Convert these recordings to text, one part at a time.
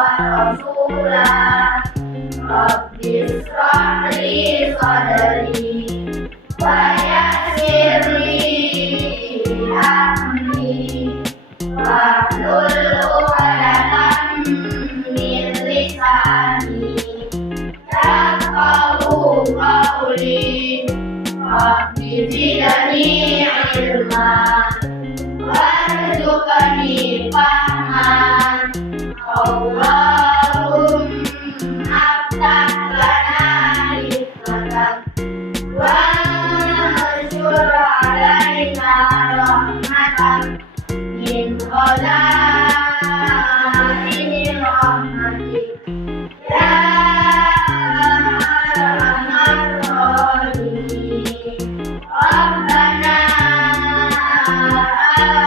ورسولا رب اشرح لي صدري ويسر لي أمري واحلل عقدة من لساني يفقهوا قولي رب زدني علما وارزقني فهما اللهم افتح لنا حكمتك وانشر علينا رحمتك من خزائن رحمتك يا أرحم الراحمين ربنا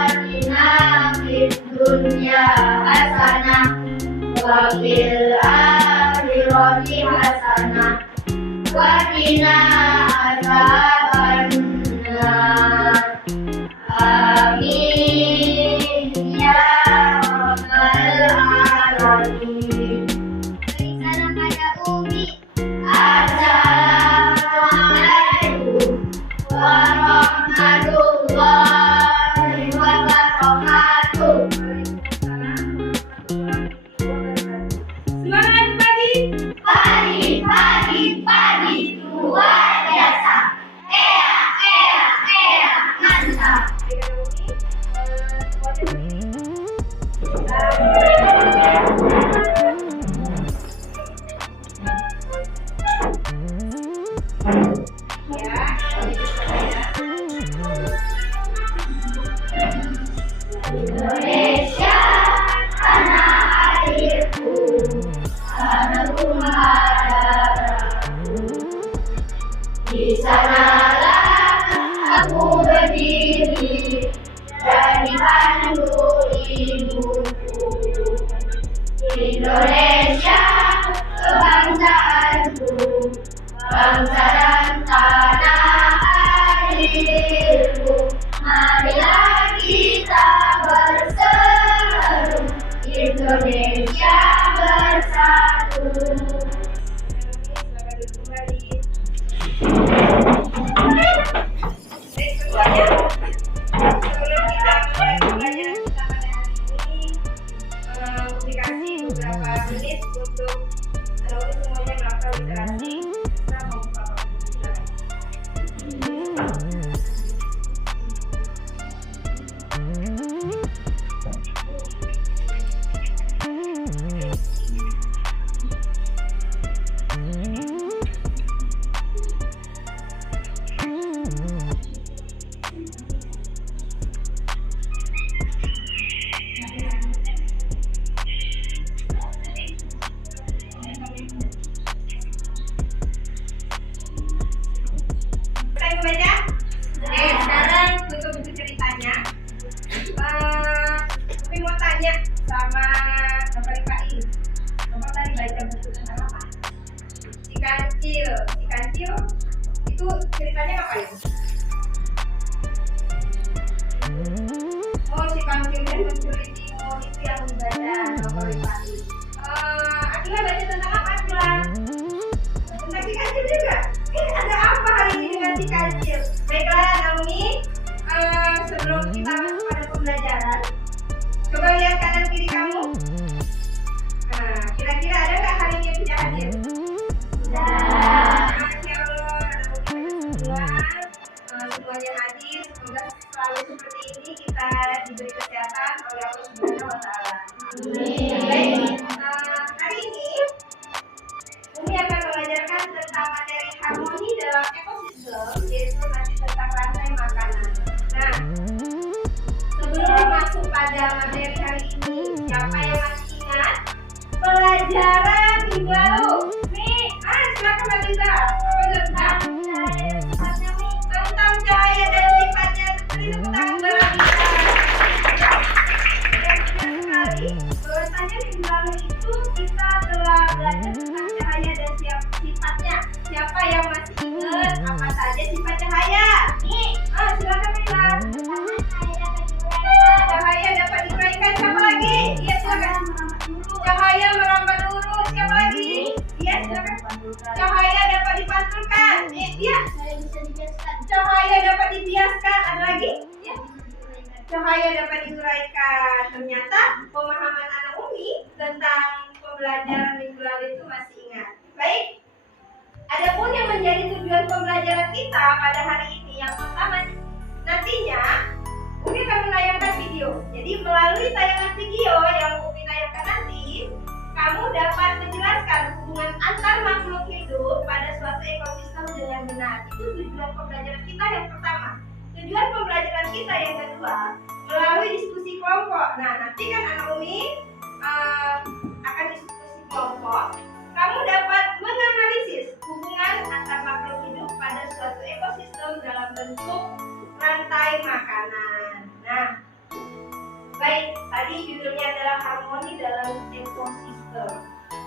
آتنا في الدنيا حسنة وفي الآخرة حسنة وقنا عذاب النار آمين يا رب العالمين. Salam pada Umi. Assalamualaikum warahmatullahi wabarakatuh. Semangat pagi. Pagi luar biasa. Mantap. Indonesia tanah airku, tanahku marahku. Di sanalah aku berdiri dan dipandu ibuku. Indonesia kebangsaanku, bangsa dan tanah airku. Marilah kita berseru, Indonesia bersatu. Sebelum kita mulai pembelajaran kita pada hari ini, dikasih beberapa menit untuk semuanya melakukan literasi. Kita mau buka baca. Sekarang untuk buku ceritanya, Kami mau tanya sama Bapak Rifa'i. Bapak tadi baca buku tentang apa? Si Kancil itu ceritanya ngapain? Oh, si Kancil yang mencuri timun itu yang dibaca Bapak Rifa'i. Akila baca tentang apa, Akila? Tentang si Kancil juga? Ada apa hari ini dengan si Kancil? Baiklah, Naomi, sebelum kita masuk pada pembelajaran, coba lihat kanan kiri kamu. Nah, kira-kira ada nggak hari ini yang tidak hadir? Masya Allah, ada semuanya hadir. Semoga selalu seperti ini kita diberi kesehatan oleh Allah Subhanahu Wa Taala. Baik, hari ini Umi akan mengajarkan tentang materi harmoni dalam ekosistem, yaitu nanti tentang rantai makanan. Nah, sebelum masuk pada materi hari ini, siapa yang masih ingat pelajaran minggu lalu? Nih, silakan Mbak Liza. Tentang cahaya dan sifatnya. Ini tentang berbeda. Bahwasanya minggu lalu itu kita telah belajar tentang cahaya dan sifatnya. Siapa yang masih ingat apa saja sifat cahaya? Nih, silakan Mila. Cahaya dapat diuraikan. Siapa lagi? Iya, silakan. Cahaya Ya, Saya bisa dibiaskan. cahaya dapat dibiaskan. Ada lagi? Ya. Diuraikan. Cahaya dapat diuraikan. Ternyata pemahaman anak Umi tentang pembelajaran minggu lalu itu masih ingat. Baik. Adapun yang menjadi tujuan pembelajaran kita pada hari ini yang pertama, nantinya Umi akan menayangkan video. Jadi melalui tayangan video yang Umi tayangkan nanti, kamu dapat menjelaskan hubungan antar makhluk hidup pada suatu ekosistem dengan benar. Itu tujuan pembelajaran kita yang pertama. Tujuan pembelajaran kita yang kedua, melalui diskusi kelompok. Nah, nanti kan anak Umi akan diskusi kelompok. Kamu dapat menganalisis hubungan antar makhluk hidup pada suatu ekosistem dalam bentuk rantai makanan. Nah, baik, tadi judulnya adalah harmoni dalam ekosistem.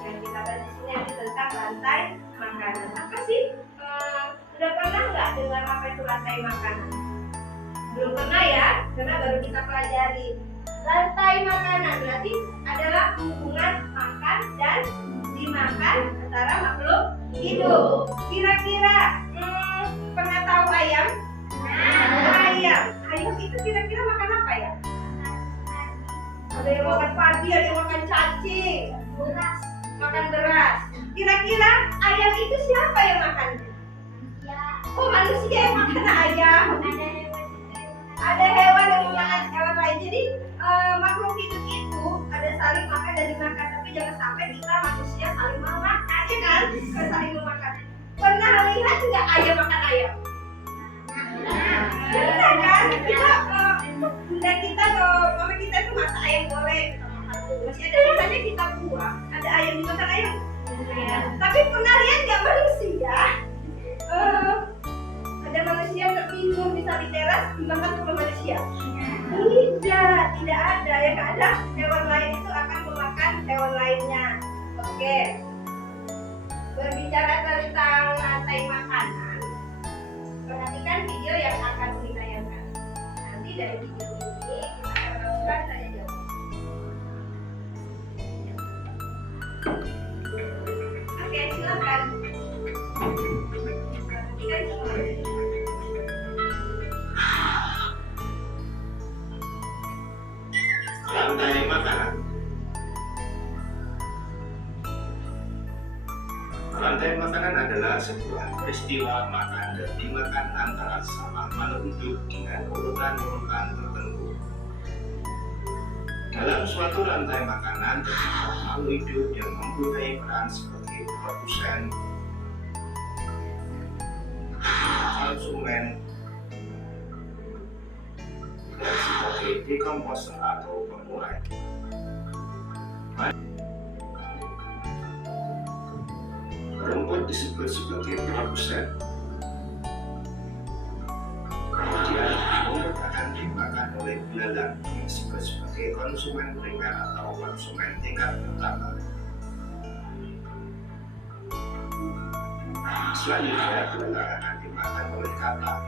Yang kita bahas di sini adalah tentang rantai makanan. Apa sih? Sudah pernah nggak dengar apa itu rantai makanan? Belum pernah ya, karena baru kita pelajari. Rantai makanan berarti adalah hubungan makan dan dimakan antara makhluk hidup. Kira-kira pernah tahu ayam? Ayam itu kira-kira makan apa ya? Ada yang makan padi, ada yang makan cacing, Beras. makan beras. Kira-kira ayam itu siapa yang makan? Ya. Oh, manusia yang makan ayam. Ada hewan juga yang makan. Ada hewan yang makan hewan lain. Jadi makhluk hidup itu ada saling makan dan dimakan. Tapi jangan sampai kita manusia saling memakan, ya kan? Kita saling memakan. Pernah lihat nggak ayam makan ayam? Benar kan? Kita bunda kita atau mama kita tuh masak ayam goreng. Masih ada sisanya kita buang. Ada ayam dimakan ayam. Tapi pernah lihat nggak manusia? Ada manusia tertidur bisa di teras dimakan oleh manusia? Tidak ada. Yang ada hewan lain itu akan memakan hewan lainnya. Oke. Berbicara tentang rantai makanan, perhatikan video yang akan ditayangkan. Nanti dari video ini kita akan lakukan tanya jawab. Oke, silakan. Perhatikan semua. Rantai makanan. Rantai makanan adalah sebuah peristiwa makan dan dimakan antara sama makhluk hidup dengan urutan-urutan tertentu. Dalam suatu rantai makanan terdapat makhluk hidup yang mempunyai peran sebagai produsen, konsumen, dan sebagai decomposer atau pengurai. Rumput disebut sebagai produsen. Kemudian rumput akan dimakan oleh belalang yang disebut sebagai konsumen primer atau konsumen tingkat pertama. Selanjutnya belalang akan dimakan oleh katak.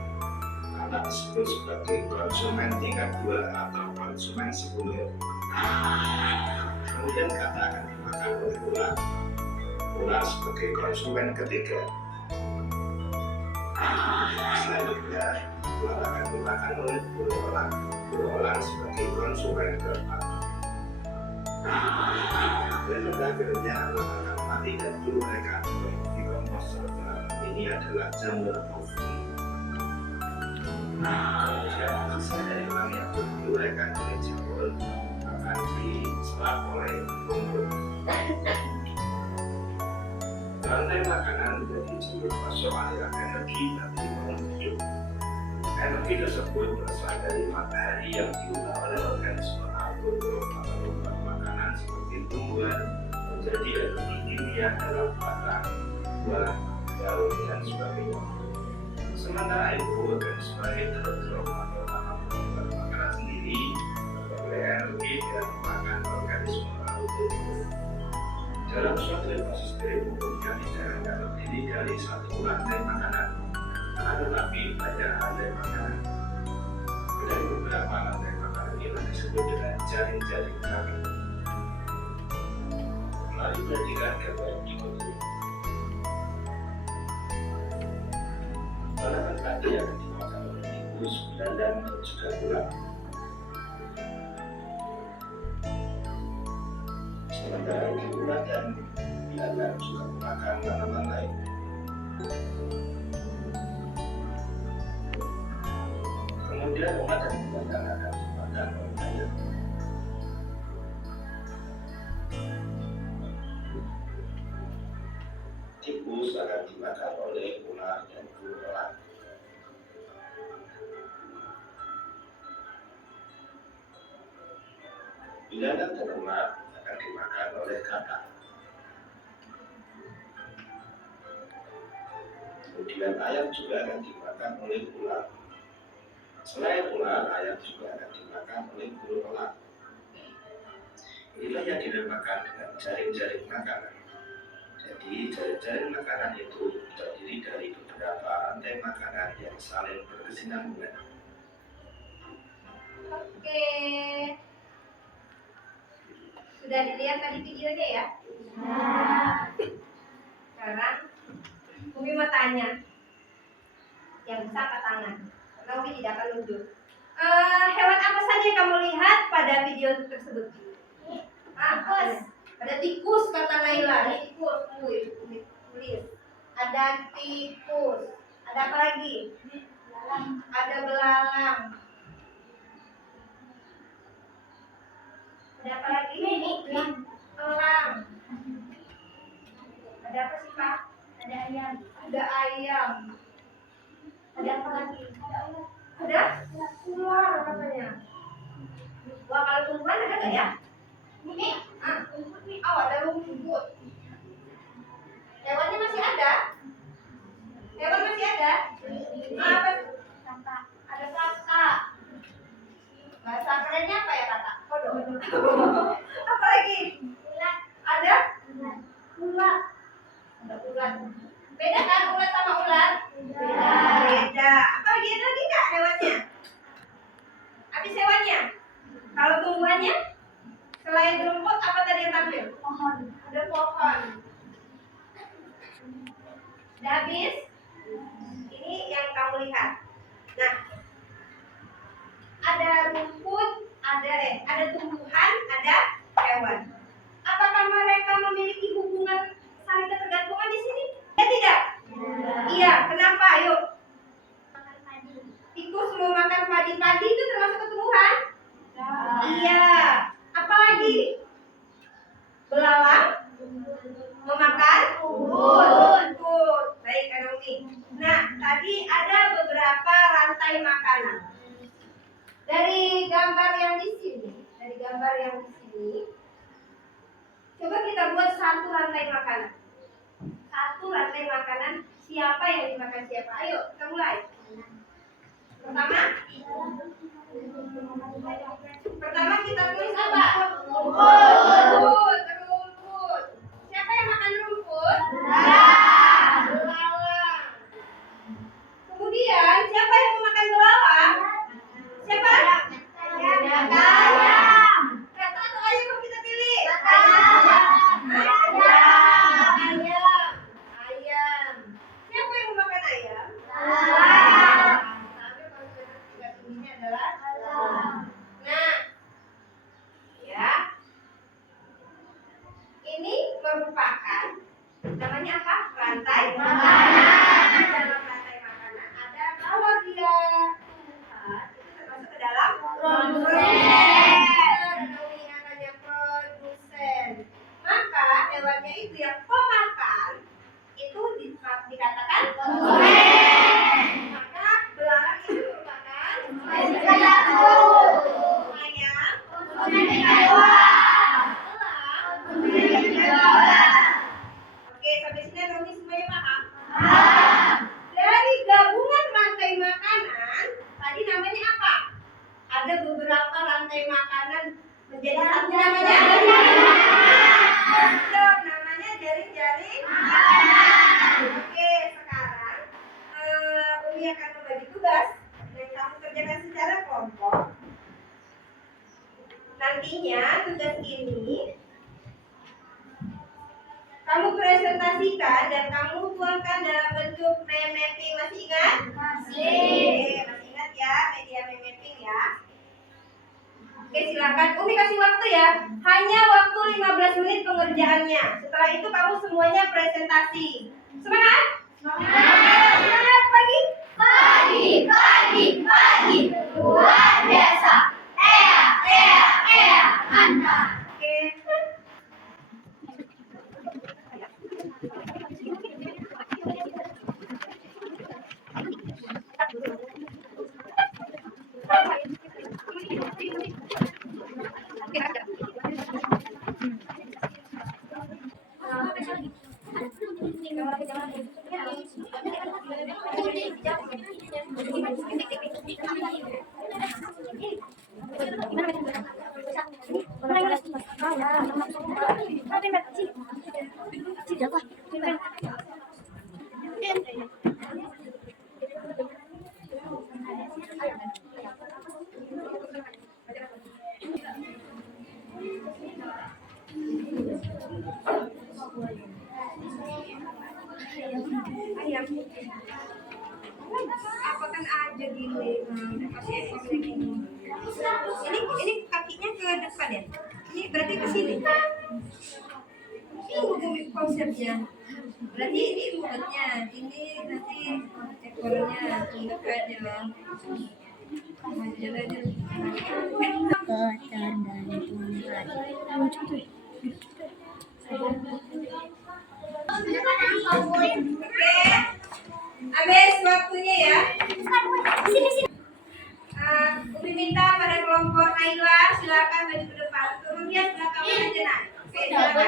Katak disebut sebagai konsumen tingkat 2 atau konsumen sekunder. Kemudian katak akan dimakan oleh ular. Ular sebagai konsumen ketiga. Selanjutnya, ular akan dimakan oleh berulang. Berulang sebagai konsumen keempat. Dan pada akhirnya ular akan mati dan diuraikan oleh decomposer. Ini adalah jamur ovum. Kemudian sisa dari ulang yang diuraikan oleh jamur akan diserap oleh rumput. Rantai makanan menjadi sumber masuk aliran energi dan lingkungan hidup. Energi tersebut berasal dari matahari yang diolah oleh organisme autotrof atau pembuat makanan seperti tumbuhan menjadi energi kimia dalam batang, buah, daun, dan sebagainya. Sementara itu, organisme heterotrof atau tanah pembuat makanan sendiri memperoleh energi dan memakan organisme autotrof. Dalam suatu ekosistem umumnya tidak hanya terdiri dari satu rantai makanan, tetapi banyak rantai makanan. Dan beberapa rantai makanan ini disebut dengan jaring-jaring kaki. Mari perhatikan gambar berikut ini. nanti akan dimakan oleh tikus, belalang, dan juga ular. Sementara itu ular dan belalang juga memakan tanaman lain. Kemudian ular dan belalang akan dimakan oleh ayam. Tikus akan dimakan oleh ular dan belulang. Belalang dan ular akan dimakan oleh katak. Kemudian ayam juga akan dimakan oleh ular. Selain ular, ayam juga akan dimakan oleh burung elang. Inilah yang dinamakan dengan jaring-jaring makanan. Jadi jaring-jaring makanan itu terdiri dari beberapa rantai makanan yang saling berkesinambungan. Oke. Sudah dilihat tadi videonya ya? Sekarang Umi mau tanya. Yang bisa angkat tangan. Karena Umi tidak akan nunjuk. Hewan apa saja yang kamu lihat pada video tersebut? Tikus. Ada tikus kata Naila. Ini tikus. Tulis. Ada tikus. Ada apa lagi? Ada belalang. Ada apa lagi? Elang. Ada apa sih Pak? Ada ayam. Ada ayam. Ada apa lagi? Ada ular katanya. Wah, kalau tumbuhan ada nggak ya? Oh, ada rumput. Hewannya masih ada? Hewan masih ada? Apa? Ada kakak. Bahasa kerennya apa ya kakak? Kodok. Apa lagi? Ada? Ular. Ada ular. Beda kan ular sama ular? Beda. Apa lagi ada lagi nggak hewannya? Habis hewannya? Kalau tumbuhannya? Selain rumput apa tadi yang tampil? Pohon. Ada pohon. Udah habis? Ini yang kamu lihat. Nah, ada rumput, ada tumbuhan, ada hewan. Apakah mereka memiliki hubungan saling ketergantungan di sini? Ya tidak? Iya. Kenapa? Ayo. Tikus mau makan padi-padi itu termasuk tumbuhan? Iya. Apa lagi? Belalang memakan rumput. Baik, Anomi. Nah, tadi ada beberapa rantai makanan. Dari gambar yang di sini, coba kita buat satu rantai makanan. Satu rantai makanan, siapa yang dimakan siapa? Ayo, kita mulai. Pertama kita tulis apa? Rumput. Siapa yang makan rumput? Belalang. Kemudian siapa yang memakan belalang? Siapa? Ayam. Kata atau ayam yang kita pilih? Ayam. Siapa yang memakan ayam? Ini adalah nah, ya, ini merupakan namanya apa? Rantai makanan. Dalam rantai makanan ada kalau dia itu termasuk ke dalam produsen. Maka hewannya itu yang pemakan itu dikatakan konsumen. Maka belalang itu merupakan Oke, sampai sini Romi semuanya paham? Dari gabungan rantai makanan, tadi namanya apa? Ada beberapa rantai makanan menjadi satu namanya? Betul, namanya jaring-jaring. Oke, sekarang kamu presentasikan dan kamu tuangkan dalam bentuk mind mapping. Masih ingat? Masih ingat ya media mind mapping ya. Oke, silakan. Umi kasih waktu ya. Hanya waktu 15 menit pengerjaannya. Setelah itu kamu semuanya presentasi. Semangat? Semangat pagi. Pagi. Luar biasa. Mantap. Oke. Apa kan aja gini, kasih ekornya gini. Ini kakinya ke depan ya? Ini berarti ke sini. Ini konsepnya. Berarti ini mulutnya, ini nanti ekornya tunduk aja lah. Aja aja. Oke. Habis waktunya ya. Umi minta pada kelompok Naila silakan maju ke depan. Turun ya sebelah kamu aja nak. Oke, silakan.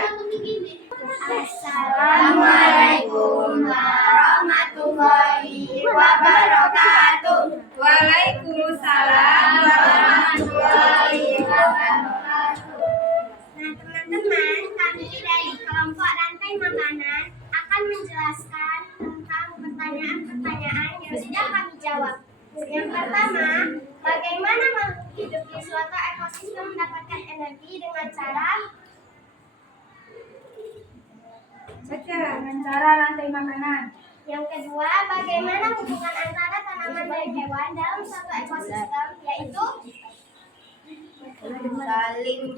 Assalamualaikum warahmatullahi wabarakatuh. Waalaikumsalam warahmatullahi wabarakatuh. Nah, teman-teman, kami dari kelompok rantai makanan akan menjelaskan tentang pertanyaan-pertanyaan yang sudah kami jawab. Yang pertama, bagaimana makhluk hidup di suatu ekosistem mendapatkan energi dengan cara rantai makanan. Yang kedua, bagaimana hubungan antara tanaman dan hewan dalam suatu ekosistem, yaitu saling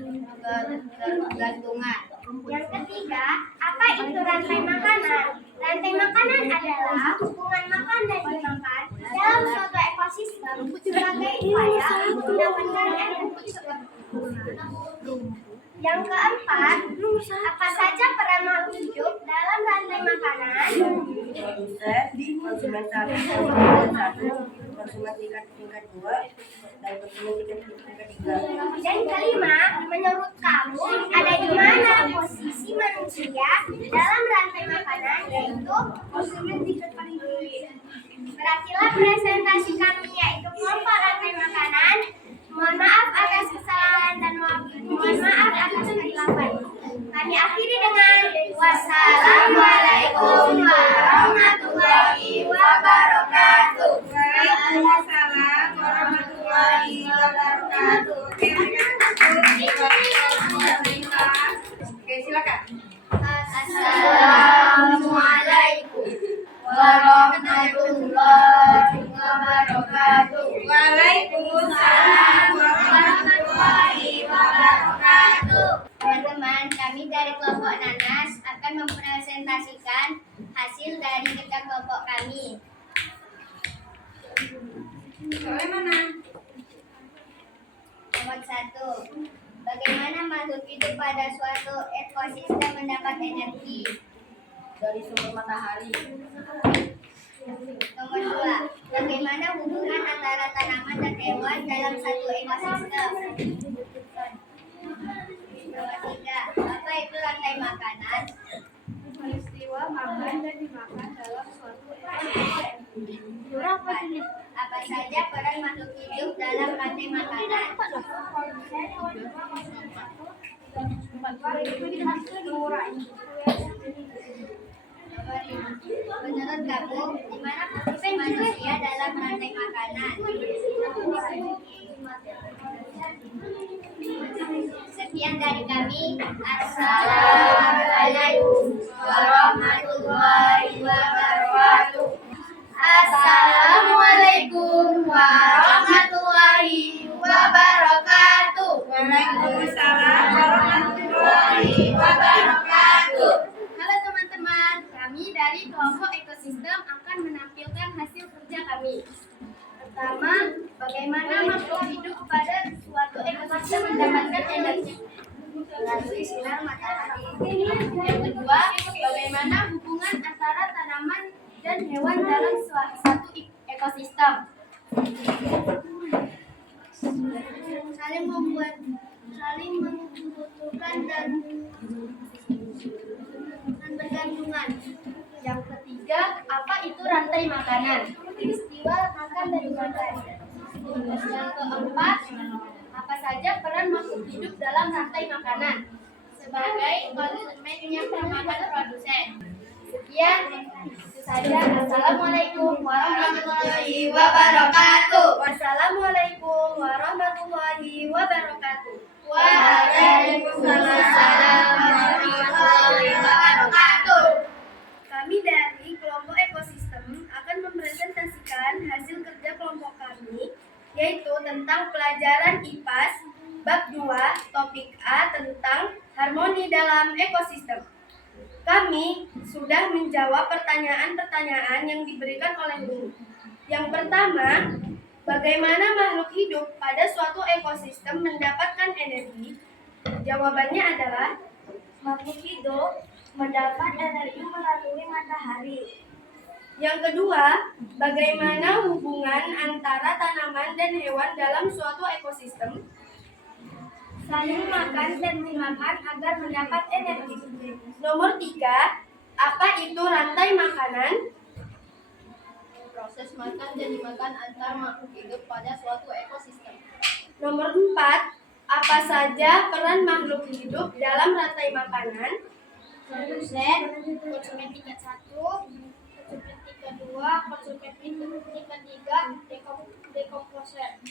bergantungan. yang ketiga, apa itu rantai makanan? Rantai makanan adalah hubungan makan dan dimakan dalam suatu ekosistem sebagai upaya untuk mendapatkan energi seperti itu. Yang keempat, apa saja peran makhluk hidup dalam rantai makanan? Konsumen satu, konsumen tingkat 2, dan konsumen tingkat 3. Dan kelima, menurut kamu ada di mana posisi manusia dalam rantai makanan, yaitu konsumen tingkat paling tinggi. Berakhirlah presentasi kami, yaitu kelompok rantai makanan. Mohon maaf atas kesalahan dan mohon maaf atas kehilafan. Kami akhiri dengan wassalamualaikum warahmatullahi wabarakatuh. Waalaikumsalam warahmatullahi wabarakatuh. Oke, silakan. Assalamualaikum warahmatullahi wabarakatuh. Waalaikumsalam warahmatullahi wabarakatuh. Teman-teman, kami dari kelompok Nanas akan mempresentasikan hasil dari kerja kelompok kami. Soalnya mana? Nomor 1. Bagaimana makhluk hidup pada suatu ekosistem mendapat energi? Dari sumber matahari. Nomor 2. Bagaimana hubungan antara tanaman dan hewan dalam satu ekosistem? Nomor 3. Apa itu rantai makanan? Peristiwa makan dan dimakan dalam suatu ekosistem. Apa saja peran makhluk hidup dalam rantai makanan? Menurut kamu, di mana posisi manusia dalam rantai makanan? Sekian dari kami. Assalamualaikum Pertama, bagaimana makhluk hidup pada suatu ekosistem mendapatkan energi melalui sinar matahari. Yang kedua, bagaimana hubungan antara tanaman dan hewan dalam suatu ekosistem. Saling membutuhkan dan bergantungan. Yang ketiga, apa itu rantai makanan? Peristiwa makan dan makan. Yang keempat, apa saja peran makhluk hidup dalam rantai makanan? Sebagai konsumen yang termakan produsen. Sekian, itu saja. Assalamualaikum warahmatullahi wabarakatuh. Wassalamualaikum warahmatullahi wabarakatuh. Waalaikumsalam warahmatullahi wabarakatuh. Kami dari kelompok ekosistem akan mempresentasikan hasil kerja kelompok kami, yaitu tentang pelajaran IPAS bab 2 topik A tentang harmoni dalam ekosistem. Kami sudah menjawab pertanyaan-pertanyaan yang diberikan oleh guru. Yang pertama, bagaimana makhluk hidup pada suatu ekosistem mendapatkan energi? Jawabannya adalah makhluk hidup mendapat energi melalui matahari. Yang kedua, bagaimana hubungan antara tanaman dan hewan dalam suatu ekosistem? Saling makan dan dimakan agar mendapat energi. Nomor 3, apa itu rantai makanan? Proses makan dan dimakan antar makhluk hidup pada suatu ekosistem. Nomor 4, apa saja peran makhluk hidup dalam rantai makanan? Produsen, konsumen tingkat 1, konsumen tingkat 2, konsumen tingkat 3, dekomposer.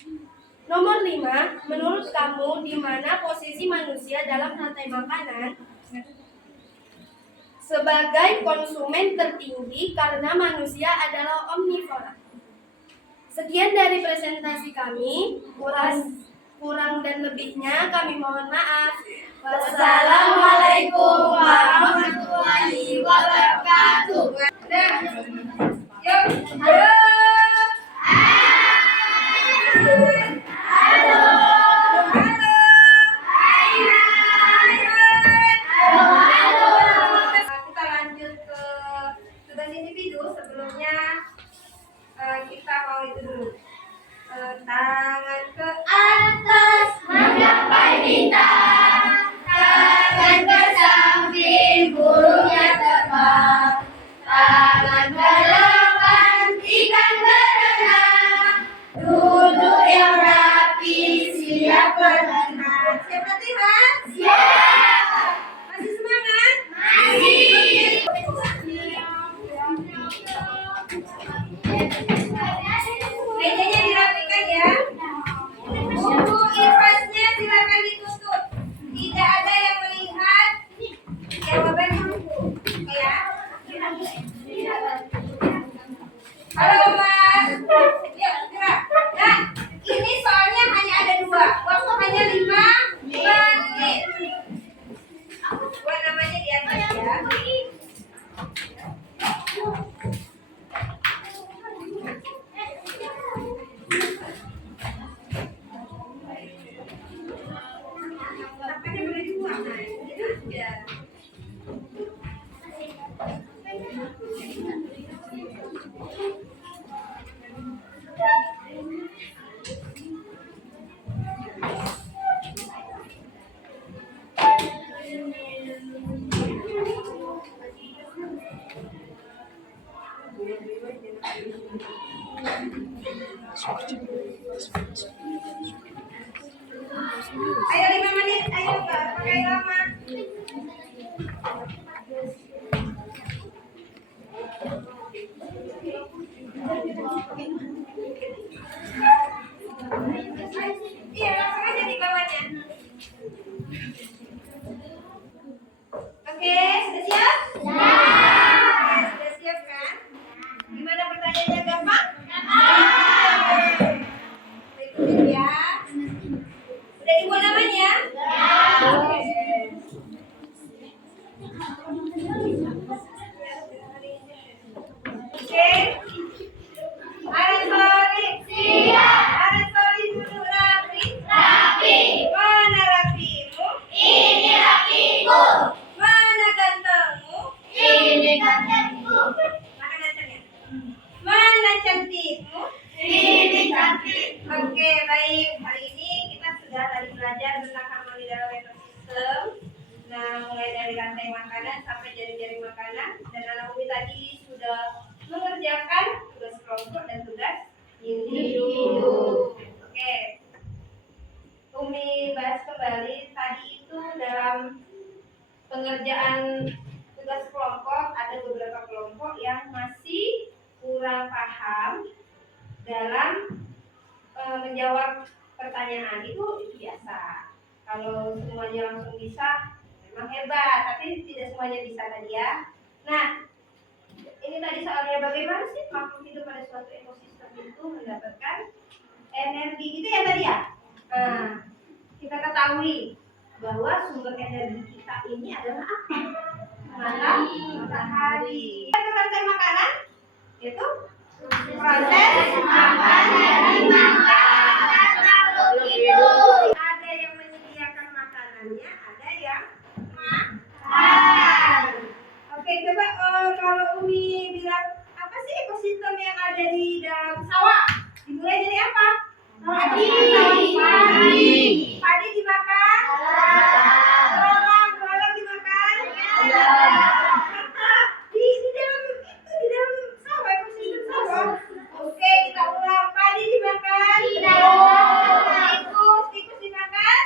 Nomor 5, menurut kamu di mana posisi manusia dalam rantai makanan? Sebagai konsumen tertinggi karena manusia adalah omnivora. Sekian dari presentasi kami. Kurang dan lebihnya kami mohon maaf. Wassalamualaikum warahmatullahi wabarakatuh. Yuk, halo. Kita lanjut ke tugas individu. Sebelumnya kita mau itu dulu. Tangan ke Atas menggapai bintang, tangan ke samping burungnya terbang, tangan ke depan ikan berenang, duduk yang rapi siap berenang. siap latihan? Siap, Masih semangat? masih. Mejanya dirapikan ya. Buku IPAS-nya silakan ditutup. Tidak ada yang melihat jawaban buku. cantikmu. Mana gantengnya? Mana cantikmu? Ini cantik. Oke, baik. Hari ini kita sudah tadi belajar tentang harmoni dalam ekosistem. Nah, mulai dari rantai makanan sampai jaring-jaring makanan. Dan anak Umi tadi sudah mengerjakan tugas kelompok dan tugas individu. Oke. Umi bahas kembali tadi itu dalam pengerjaan tugas kelompok ada beberapa kelompok yang masih kurang paham dalam menjawab pertanyaan. Itu biasa. Kalau semuanya langsung bisa memang hebat, tapi tidak semuanya bisa tadi ya. Nah, ini tadi soalnya bagaimana sih makhluk hidup pada suatu ekosistem itu mendapatkan energi gitu ya tadi ya. Nah, kita ketahui bahwa sumber energi kita ini adalah apa? Matahari. Kita rantai makanan itu proses makan dari makhluk hidup. Ada yang menyediakan makanannya, ada yang makan. Oke, coba kalau Umi bilang apa sih ekosistem yang ada di dalam sawah? Dimulai dari apa? Padi. Padi dimakan? Belalang dimakan? Di dalam sawah, ekosistem sawah. Oke, kita ulang. Padi dimakan? Tikus dimakan?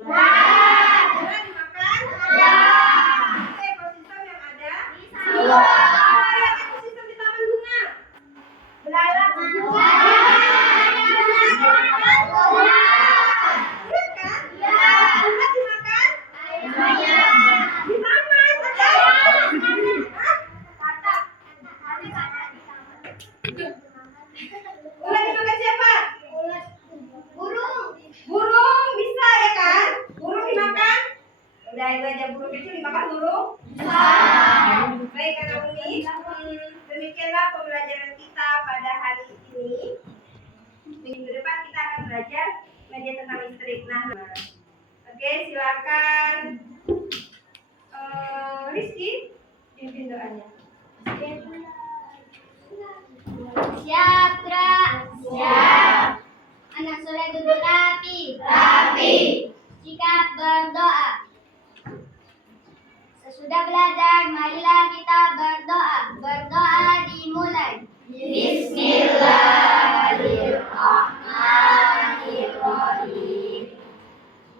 Belalang dimakan? Itu ekosistem yang ada di sawah. Apa yang ekosistem di taman bunga? Belalang. Burung bisa ya kan? Burung dimakan? Udah itu aja, burung kecil dimakan burung? Baik anak Umi, demikianlah pembelajaran kita pada hari ini. Minggu depan kita akan belajar tentang listrik. Nah, oke, silakan Rizky pimpin doanya. Siap, Tra. Siap. Anak soleh duduk rapi. Sikap berdoa. Sesudah belajar, marilah kita berdoa. Berdoa dimulai. Bismillahirrahmanirrahim.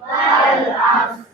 Wal 'ashr.